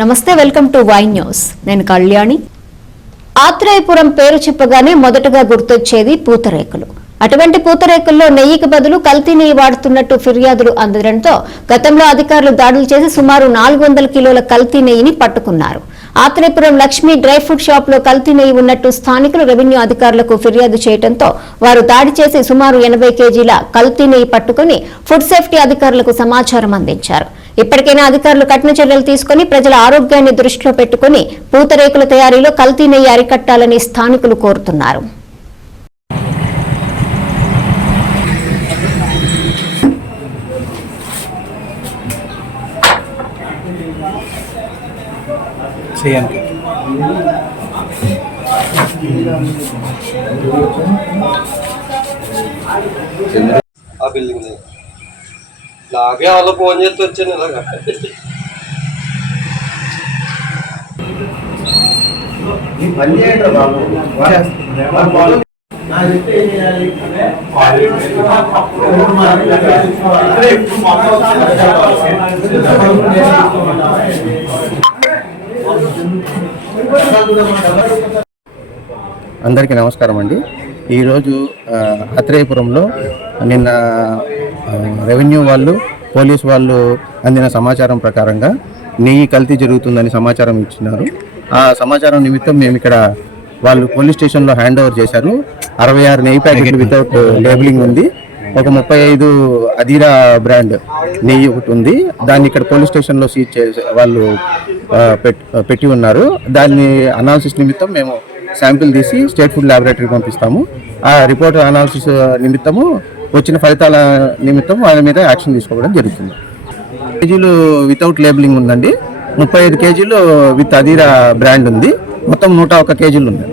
నమస్తే welcome to Y news. నేను కళ్యాణి. ఆత్రేయపురం పేరు చెప్పగానే మొదటగా గుర్తొచ్చేది పూతరేకులు. అటువంటి పూతరేకుల్లో నెయ్యికి బదులు కల్తీ నెయ్యి వాడుతున్నట్టు ఫిర్యాదులు అందడంతో గతంలో అధికారులు దాడులు చేసి సుమారు నాలుగు వందల కిలోల కల్తీ నెయ్యిని పట్టుకున్నారు. ఆత్రేయపురం లక్ష్మీ డ్రై ఫ్రూట్ షాప్లో కల్తీ నెయ్యి ఉన్నట్టు స్థానికులు రెవెన్యూ అధికారులకు ఫిర్యాదు చేయడంతో వారు దాడి చేసి సుమారు ఎనభై కేజీల కల్తీ నెయ్యి పట్టుకుని ఫుడ్ సేఫ్టీ అధికారులకు సమాచారం అందించారు. ఇప్పటికైనా అధికారులు కఠిన చర్యలు తీసుకుని ప్రజల ఆరోగ్యాన్ని దృష్టిలో పెట్టుకుని పూతరేకుల తయారీలో కల్తీ నెయ్యి అరికట్టాలని స్థానికులు కోరుతున్నారు. చేయండి. ఆ బిల్డింగ్ లాగే వాళ్ళు ఫోన్ చేస్తే వచ్చాను ఇలాగా. అందరికీ నమస్కారం అండి. ఈరోజు అత్రేయపురంలో నిన్న రెవెన్యూ వాళ్ళు పోలీస్ వాళ్ళు అందిన సమాచారం ప్రకారంగా నెయ్యి కల్తీ జరుగుతుందని సమాచారం ఇచ్చినారు. ఆ సమాచారం నిమిత్తం మేము ఇక్కడ వాళ్ళు పోలీస్ స్టేషన్లో హ్యాండ్ ఓవర్ చేశారు. అరవై ఆరు నెయ్యి ప్యాకెట్లు వితౌట్ లేబులింగ్ ఉంది. ఒక ముప్పై ఐదు అదీరా బ్రాండ్ నెయ్యి ఒకటి ఉంది. దాన్ని ఇక్కడ పోలీస్ స్టేషన్లో సీజ్ చేసి వాళ్ళు పెట్టి ఉన్నారు. దాన్ని అనాలిసిస్ నిమిత్తం మేము శాంపిల్ తీసి స్టేట్ ఫుడ్ ల్యాబొరేటరీకి పంపిస్తాము. ఆ రిపోర్ట్ అనాలిసిస్ నిమిత్తము వచ్చిన ఫలితాల నిమిత్తం వాళ్ళ మీద యాక్షన్ తీసుకోవడం జరుగుతుంది. కేజీలు వితౌట్ లేబులింగ్ ఉందండి. ముప్పై ఐదు కేజీలు విత్ అదీరా బ్రాండ్ ఉంది. మొత్తం నూట ఒక్క కేజీలు ఉంది